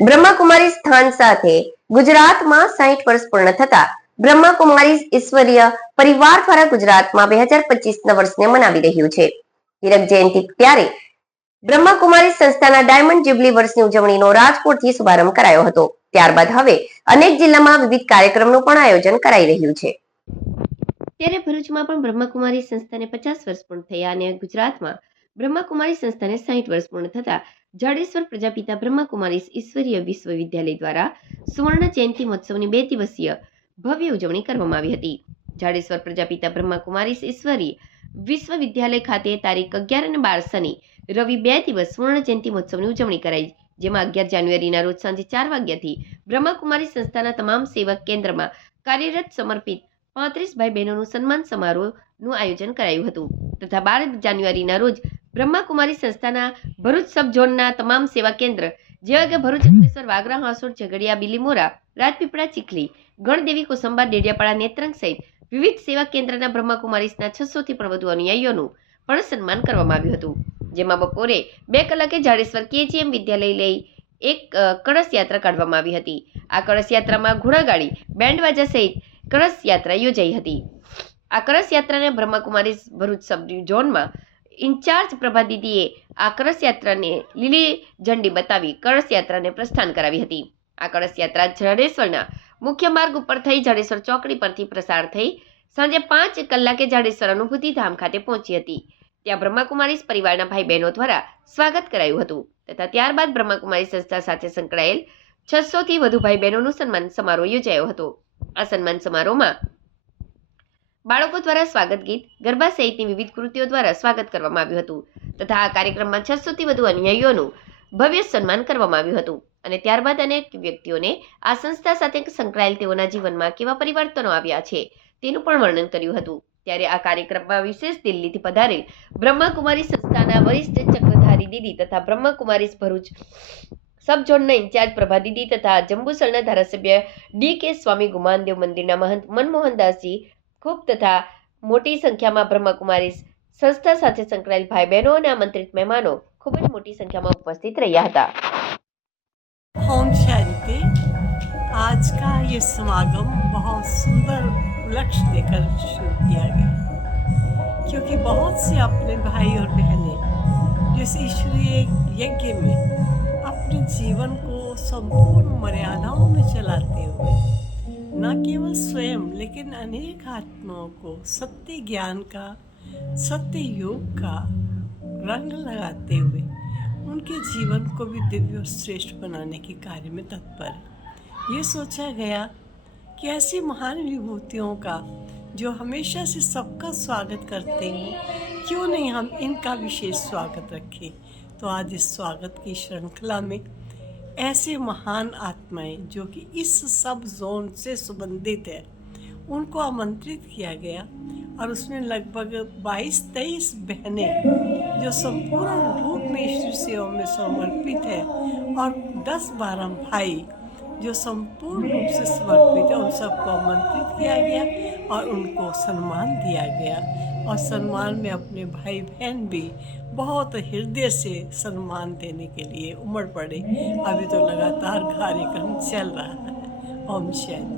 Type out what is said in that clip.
બ્રહ્માકુમારી સ્થાન સાથે ગુજરાતમાં 60 વર્ષ પૂર્ણ થતા બ્રહ્માકુમારી ઈશ્વરીય પરિવાર દ્વારા ગુજરાતમાં 2025ના વર્ષને મનાવી રહ્યું છે. હીરક જયંતિ ત્યારે બ્રહ્માકુમારી સંસ્થાના ડાયમંડ જ્યુબલી વર્ષની ઉજવણીનો રાજકોટથી શુભારંભ કરાયો હતો. ત્યારબાદ હવે અનેક જિલ્લામાં વિવિધ કાર્યક્રમનું પણ આયોજન કરાઈ રહ્યું છે. ત્યારે ભરૂચમાં પણ બ્રહ્માકુમારી સંસ્થાને 50 વર્ષ પૂર્ણ થયા અને ગુજરાતમાં બ્રહ્માકુમારી સંસ્થાને 60 વર્ષ પૂર્ણ થતા જાડેશ્વર પ્રજાપિતા બ્રહ્માકુમારી ઈશ્વરીય વિશ્વવિદ્યાલય દ્વારા સુવર્ણ જયંતિ મહોત્સવની 2 દિવસીય ભવ્ય ઉજવણી કરવામાં આવી હતી. જાડેશ્વર પ્રજાપિતા બ્રહ્માકુમારી ઈશ્વરીય વિશ્વવિદ્યાલય ખાતે તારીખ 11 અને 12 શનિ રવિ 2 દિવસ સુવર્ણ જયંતિ મહોત્સવની ઉજવણી કરાઈ, જેમાં 11 જાન્યુઆરીના રોજ સાંજે 4 વાગ્યાથી બ્રહ્માકુમારી સંસ્થાના તમામ સેવક કેન્દ્રમાં કાર્યરત સમર્પિત 35 ભાઈ બહેનોનું સન્માન સમારોહનું આયોજન કરાયું હતું તથા 12 જાન્યુઆરીના રોજ બ્રહ્માકુમારી સંસ્થાના ભરૂચ સબ ઝોનના તમામ સેવા કેન્દ્ર જેવા કે ભરૂચ, અંકલેશ્વર, વાગરા, હાંસોડ, ઝઘડિયા, બિલીમોરા, રાજપીપળા, ચીખલી, ગણદેવી, કોસંબા, ડેડિયાપાડા, નેત્રંગ સહિત વિવિધ સેવા કેન્દ્રના બ્રહ્માકુમારીસના 600થી પણ વધુ અનુયાયીઓનું પણ સન્માન કરવામાં આવ્યું હતું. જેમાં બપોરે 2 કલાકે જાડેશ્વર કેજીએમ વિદ્યાલય લઈ એક કળશ યાત્રા કાઢવામાં આવી હતી. આ કળશ યાત્રામાં ઘોડાગાડી, બેન્ડવાજા સહિત કળશ યાત્રા યોજાઈ હતી. આ કળશ યાત્રાને બ્રહ્માકુમારી ભરૂચ સબ ઝોનમાં ઇન્ચાર્જ પ્રભા દીદીએ આ કળશ યાત્રાને લીલી ઝંડી બતાવી કળશ યાત્રાને પ્રસ્થાન કરાવી હતી. આ કળશ યાત્રા જાડેશ્વરના મુખ્ય માર્ગ ઉપર થઈ જાડેશ્વર ચોકડી પરથી પ્રસાર થઈ સાંજે 5 કલાકે જાડેશ્વર અનુભૂતિ ધામ ખાતે પહોંચી હતી. ત્યાં બ્રહ્માકુમારી પરિવારના ભાઈ બહેનો દ્વારા સ્વાગત કરાયું હતું તથા ત્યારબાદ બ્રહ્માકુમારી સંસ્થા સાથે સંકળાયેલ 600થી વધુ ભાઈ બહેનોનું સન્માન સમારોહ યોજાયો હતો. આ સન્માન સમારોહમાં બાળકો દ્વારા સ્વાગત ગીત, ગરબા સહિતની વિવિધ કૃતિઓ દ્વારા સ્વાગત કરવામાં આવ્યું હતું તથા આ કાર્યક્રમમાં 600થી વધુ અનુયાયીઓનું ભવ્ય સન્માન કરવામાં આવ્યું હતું અને ત્યારબાદ અનેક વ્યક્તિઓને આ સંસ્થા સાથે સંકળાયેલ તેઓના જીવનમાં કેવા પરિવર્તનો આવ્યા છે તેનું પણ વર્ણન કર્યું હતું. ત્યારે આ કાર્યક્રમમાં વિશેષ દિલ્હીથી પધારેલ બ્રહ્માકુમારી સંસ્થાના વરિષ્ઠ ચક્રધારી દીદી તથા બ્રહ્માકુમારી ભરૂચ સબ ઝોનના ઇન્ચાર્જ પ્રભા દીદી તથા જંબુસરના ધારાસભ્ય ડી.કે. સ્વામી ગુમાનદેવ મંદિરના મહંત મનમોહનદાસજી ખૂબ તથા મોટી સંખ્યામાં બ્રહ્માકુમારી સંસ્થા સાથે સંકળાયેલ ભાઈ બહેનો અને આમંત્રિત મહેમાનો ખૂબ જ મોટી સંખ્યામાં ઉપસ્થિત રહ્યા હતા. ओम शांति। आज का ये समागम बहुत सुंदर लक्ष्य देकर शुरू किया गया, क्योंकि बहुत से अपने भाई और बहनें जिस ईश्वरीय यज्ञ में अपने जीवन को संपूर्ण मर्यादाओं में चलाते हुए न केवल स्वयं लेकिन अनेक आत्माओं को सत्य ज्ञान का, सत्य योग का रंग लगाते हुए उनके जीवन को भी दिव्य और श्रेष्ठ बनाने के कार्य में तत्पर है। ये सोचा गया कि ऐसी महान विभूतियों का जो हमेशा से सबका स्वागत करते हैं, क्यों नहीं हम इनका विशेष स्वागत रखें। तो आज इस स्वागत की श्रृंखला में ऐसे महान आत्माएं जो कि इस सब जोन से संबंधित है उनको आमंत्रित किया गया और उसमें लगभग 22-23 बहनें जो संपूर्ण रूप में ईश्वर सेवा में समर्पित है और 10-12 भाई जो संपूर्ण रूप से समर्पित है, उन सबको आमंत्रित किया गया और उनको सम्मान दिया गया। और सम्मान में अपने भाई बहन भी बहुत हृदय से सम्मान देने के लिए उमड़ पड़े। अभी तो लगातार कार्यक्रम चल रहा है। ओम शांति।